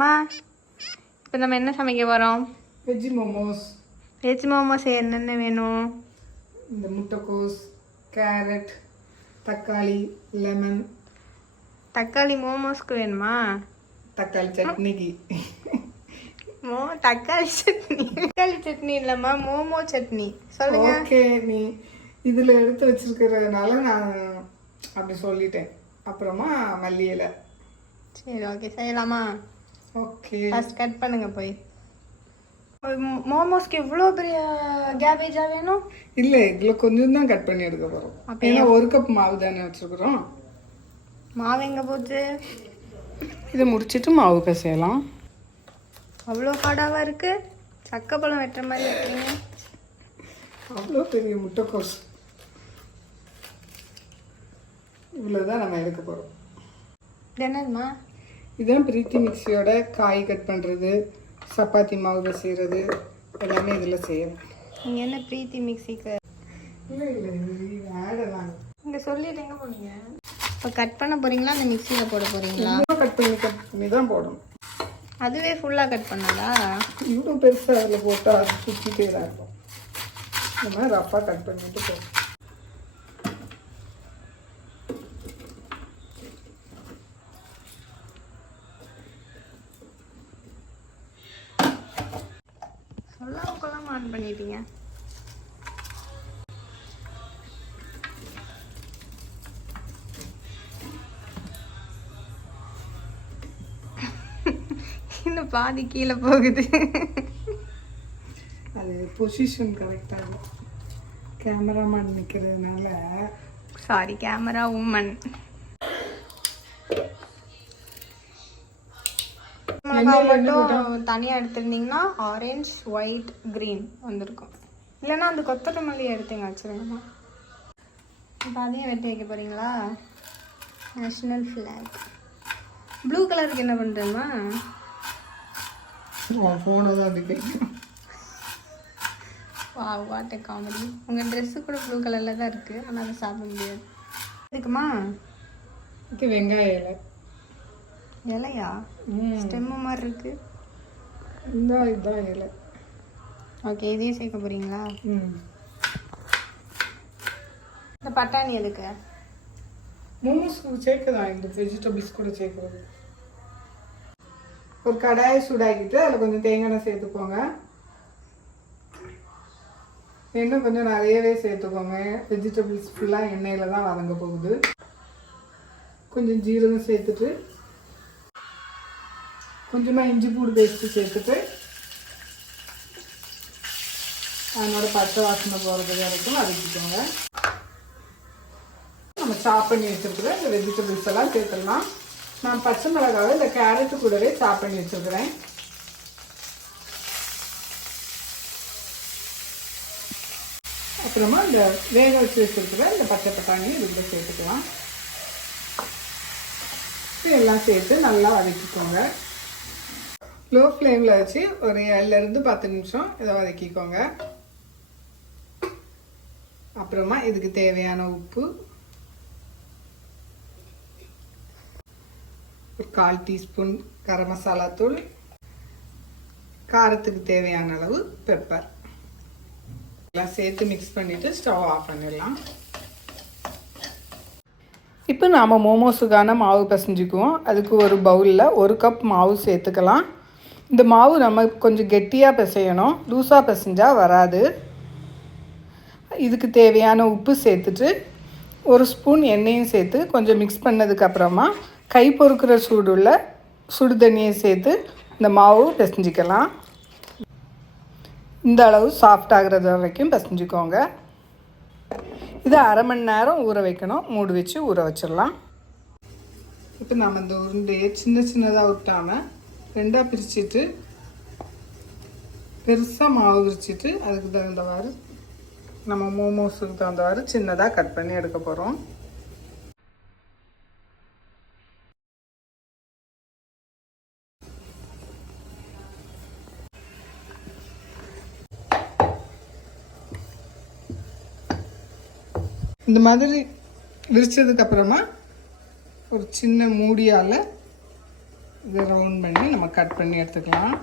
மா இப்போ நம்ம என்ன சமைக்க போகிறோம்? வெஜ் மோமோஸ். வெஜ் மோமோஸ் என்னென்ன வேணும்? இந்த முட்டைக்கோஸ், கேரட், தக்காளி, லெமன். தக்காளி மோமோஸ்க்கு வேணுமா? தக்காளி சட்னிக்கு. தக்காளி சட்னி. தக்காளி சட்னி இல்லைம்மா, மோமோ சட்னி சொல்லுங்க. ஓகே, நீ இதில் எடுத்து வச்சிருக்கிறதுனால நான் அப்படி சொல்லிட்டேன். அப்புறமா மல்லி இலை. சரி, ஓகே, செய்யலாமா? ஓகே, ஃபர்ஸ்ட் கட் பண்ணுங்க போய். மோமோஸ்க்கு இவ்வளோ பெரிய கேபேஜாக வேணும்? இல்லை, இதில் கொஞ்சம் தான் கட் பண்ணி எடுக்க போகிறோம். ஏன்னா 1 கப் மாவு தானே வச்சுருக்குறோம். மாவு எங்கே போச்சு? இதை முடிச்சுட்டு மாவு பிசையலாம். அவ்வளோ ஹார்டாவாக இருக்குது. சக்கப்பழம் வெட்டுற மாதிரி வெட்டுறீங்க. அவ்வளோ பெரிய முட்டைக்கோஸ். இவ்வளோதான் நம்ம எடுக்க போகிறோம். என்னம்மா? இதுதான் பிரீத்தி மிக்சியோட காய் கட் பண்ணுறது, சப்பாத்தி மாவு பிசைகிறது எல்லாமே இதில் செய்யணும். நீங்கள் என்ன பிரீத்தி மிக்சிக்கு? இல்லை இல்லை, இது ஆடலாம். இங்கே சொல்லிட்டு எங்கே போனீங்க? இப்போ கட் பண்ண போகிறீங்களா அந்த மிக்சியில் போட போகிறீங்களா? கட் பண்ணி தான் போடணும். அதுவே ஃபுல்லாக கட் பண்ணாதா? இவ்வளோ பெருசாக அதில் போட்டால் அது சுற்றிட்டே தான் இருக்கும். இந்த மாதிரி ரஃபாக கட் பண்ணிட்டு போகும். சொல்லாம ஆன் பண்ணிட்டீங்க. இன்னும் பாதி கீழே போகுது. அது பொசிஷன் கரெக்டாக கேமராமேன் நிற்கிறதுனால. Sorry, camera woman. மட்டும் தனியாக எடுத்துருந்தீங்கன்னா ஆரஞ்ச், ஒயிட், க்ரீன் வந்திருக்கும். இல்லைன்னா அந்த கொத்தமல்லி எடுத்துங்க வச்சுருங்கம்மா. இப்போ அதையும் வெட்டி வைக்க போகிறீங்களா? National flag. ப்ளூ கலருக்கு என்ன பண்ணுறேம்மா? ஃபோனை தான் அடிப்பேன். வா, வாட் எ காமெடி. உங்கள் ட்ரெஸ்ஸு கூட ப்ளூ கலரில் தான் இருக்குது, ஆனால் அதை சாப்பிட முடியாது. இதுக்குமா இது வெங்காய இலை. இலையா? ஸ்டெம்மு மாதிரி இருக்கு. இதுதான் இலை. ஓகே, இதையும் சேர்க்க போகிறீங்களா? இந்த பட்டாணி எதுக்கு? மோமோஸ்க்கு சேர்க்கலாம். இந்த வெஜிடபிள்ஸ் கூட சேர்க்குறது. ஒரு கடாயை சூடாக்கிட்டு அதில் கொஞ்சம் தேங்காய் எண்ணெய் சேர்த்துக்கோங்க. எண்ணெய் கொஞ்சம் நிறையவே சேர்த்துக்கோங்க. வெஜிடபிள்ஸ் ஃபுல்லாக எண்ணெயில் தான் வதங்க போகுது. கொஞ்சம் ஜீரகம் சேர்த்துட்டு, கொஞ்சமாக இஞ்சி பூடு பேஸ்ட்டு சேர்த்துட்டு, அதனோட பச்சை வாசனை போகிறது வரைக்கும் வதக்கிக்கோங்க. நம்ம சாப் பண்ணி வச்சுருக்குற இந்த வெஜிடபிள்ஸ் எல்லாம் சேர்த்துடலாம். நான் பச்சை மிளகாவை இந்த கேரட்டு கூடவே சாப் பண்ணி வச்சுருக்கிறேன். அப்புறமா இந்த வேக வச்சு வச்சுருக்கிற இந்த பச்சை பட்டாணி இதுக்குள்ள சேர்த்துக்கலாம். எல்லாம் சேர்த்து நல்லா வதக்கிக்கோங்க. லோ ஃப்ளேமில் வச்சு ஒரு 7லேருந்து 10 நிமிஷம் இதை வதக்கிக்கோங்க. அப்புறமா இதுக்கு தேவையான உப்பு, ஒரு 1/4 டீஸ்பூன் கரம் மசாலா தூள், காரத்துக்கு தேவையான அளவு பெப்பர் எல்லாம் சேர்த்து மிக்ஸ் பண்ணிவிட்டு ஸ்டவ் ஆஃப் பண்ணிடலாம். இப்போ நாம் மோமோஸுக்கான மாவு பிசைஞ்சுக்குவோம். அதுக்கு ஒரு பவுலில் 1 கப் மாவு சேர்த்துக்கலாம். இந்த மாவு நம்ம கொஞ்சம் கெட்டியாக பிசையணும், லூஸாக பிசைஞ்சால் வராது. இதுக்கு தேவையான உப்பு சேர்த்துட்டு 1 ஸ்பூன் எண்ணெயும் சேர்த்து கொஞ்சம் மிக்ஸ் பண்ணதுக்கப்புறமா கை பொறுக்கிற சூடுள்ள சுடு தண்ணியை சேர்த்து இந்த மாவு பிசைஞ்சிக்கலாம். இந்த அளவு சாஃப்ட் ஆகிறது வரைக்கும் பிசைஞ்சிக்கோங்க. இதை 1/2 மணி நேரம் ஊற வைக்கணும். மூடி வச்சு ஊற வச்சிடலாம். இப்போ நம்ம இந்த உருண்டையை சின்னதாக விட்டாமல் 2ஆக பிரிச்சுட்டு, பெருசாக மாவு விரிச்சிட்டு அதுக்கு தகுந்தவாறு நம்ம மோமோஸுக்கு தகுந்தவாறு சின்னதாக கட் பண்ணி எடுக்க போகிறோம். இந்த மாதிரி விரிச்சதுக்கப்புறமா ஒரு சின்ன மூடியால் இதை ரவுண்ட் பண்ணி நம்ம கட் பண்ணி எடுத்துக்கலாம்.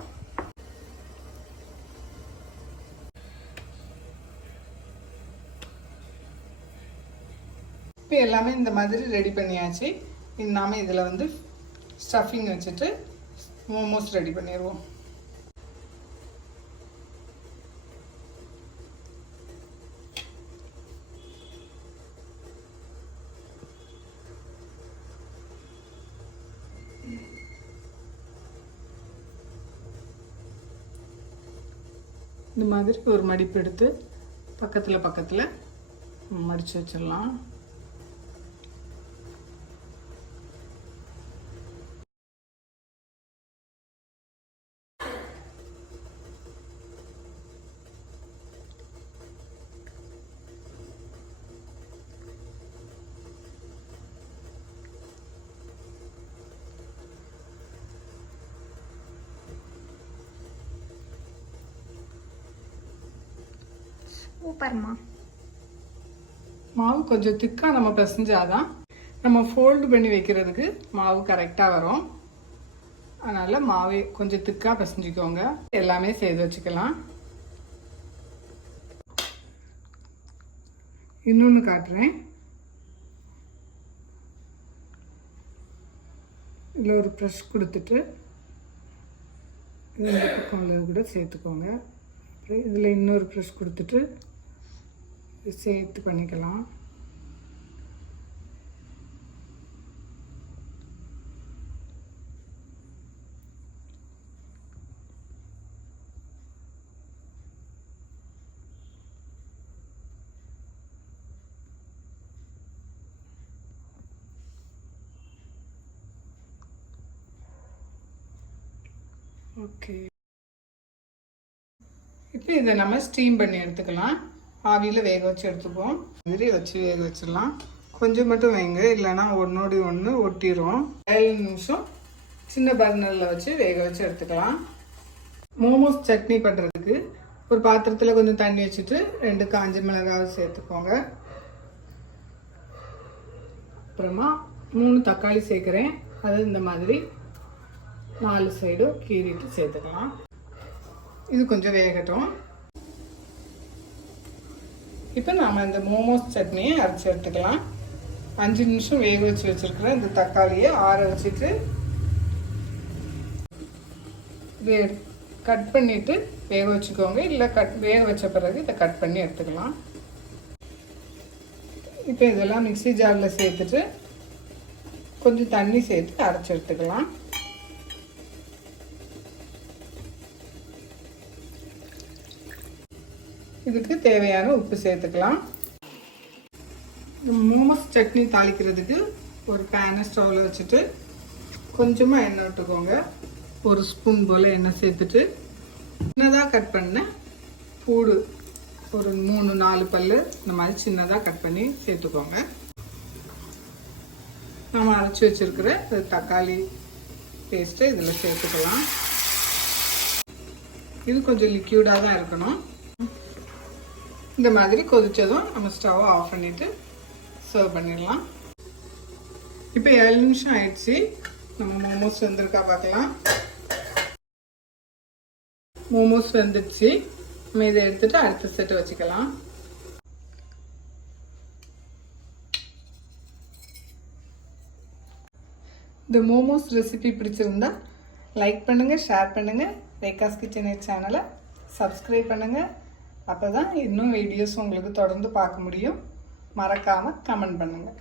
இப்போ எல்லாமே இந்த மாதிரி ரெடி பண்ணியாச்சு. நாம இதில் வந்து ஸ்டஃபிங் வச்சுட்டு மோமோஸ் ரெடி பண்ணிடுவோம். இந்த மாதிரி ஒரு மடிப்பு எடுத்து பக்கத்தில் மடித்து வச்சிடலாம். சூப்பர்மா. மாவு கொஞ்சம் திக்காக நம்ம பிசைஞ்சாதான் நம்ம ஃபோல்டு பண்ணி வைக்கிறதுக்கு மாவு கரெக்டாக வரும். அதனால் மாவை கொஞ்சம் திக்காக பிசைஞ்சிக்கோங்க. எல்லாமே செய்து வச்சுக்கலாம். இன்னொன்று காட்டுறேன். இதில் ஒரு ப்ரெஷ் கொடுத்துட்டு இந்த பக்கம் உள்ளது கூட சேர்த்துக்கோங்க. அப்புறம் இதில் இன்னொரு ப்ரெஷ் கொடுத்துட்டு சேர்த்து பண்ணிக்கலாம். ஓகே, இப்போ இதை நம்ம ஸ்டீம் பண்ணி எடுத்துக்கலாம். ஆவியில் வேக வச்சு எடுத்துப்போம். மாதிரி வச்சு வேக வச்சிடலாம். கொஞ்சம் மட்டும் வைங்க, இல்லைன்னா ஒன்றோடி ஒன்று ஒட்டிடும். 7 நிமிஷம் சின்ன பர்னரில் வச்சு வேக வச்சு எடுத்துக்கலாம். மோமோஸ் சட்னி பண்ணுறதுக்கு ஒரு பாத்திரத்தில் கொஞ்சம் தண்ணி வச்சுட்டு 2 காஞ்ச மிளகாய் சேர்த்துக்கோங்க. அப்புறமா 3 தக்காளி சேர்க்குறேன். அது இந்த மாதிரி 4 சைடும் கீறிட்டு சேர்த்துக்கலாம். இது கொஞ்சம் வேகட்டும். இப்போ நாம் இந்த மோமோஸ் சட்னியை அரைச்சி எடுத்துக்கலாம். 5 நிமிஷம் வேக வச்சு வச்சுருக்கிற இந்த தக்காளியை ஆற வச்சுட்டு கட் பண்ணிவிட்டு வேக வச்சுக்கோங்க. இல்லை வேக வச்ச பிறகு இதை கட் பண்ணி எடுத்துக்கலாம். இப்போ இதெல்லாம் மிக்ஸி ஜாரில் சேர்த்துட்டு கொஞ்சம் தண்ணி சேர்த்து அரைச்சி எடுத்துக்கலாம். இதுக்கு தேவையான உப்பு சேர்த்துக்கலாம். மோமோஸ் சட்னி தாளிக்கிறதுக்கு ஒரு பேனை ஸ்டவ்வில் வச்சுட்டு கொஞ்சமாக எண்ணெய் விட்டுக்கோங்க. 1 ஸ்பூன் போல் எண்ணெய் சேர்த்துட்டு சின்னதாக கட் பண்ண பூடு ஒரு 3-4 பல்லு இந்த மாதிரி சின்னதாக கட் பண்ணி சேர்த்துக்கோங்க. நம்ம அரைச்சி வச்சிருக்கிற தக்காளி பேஸ்ட்டு இதில் சேர்த்துக்கலாம். இது கொஞ்சம் லிக்யூடாக தான் இருக்கணும். இந்த மாதிரி கொதிச்சதும் நம்ம ஸ்டவ்வை ஆஃப் பண்ணிவிட்டு சர்வ் பண்ணிடலாம். இப்போ 7 நிமிஷம் ஆயிடுச்சு. நம்ம மோமோஸ் வெந்திருக்கா பார்க்கலாம். மோமோஸ் வெந்துடுச்சு. நம்ம இதை எடுத்துட்டு அடுத்த செட்டு வச்சுக்கலாம். இந்த மோமோஸ் ரெசிபி பிடிச்சிருந்தா லைக் பண்ணுங்கள், ஷேர் பண்ணுங்கள். ரேகாஸ் கிச்சன் சேனலை சப்ஸ்கிரைப் பண்ணுங்கள். அப்போ தான் இன்னும் வீடியோஸ் உங்களுக்கு தொடர்ந்து பார்க்க முடியும். மறக்காமல் கமெண்ட் பண்ணுங்கள்.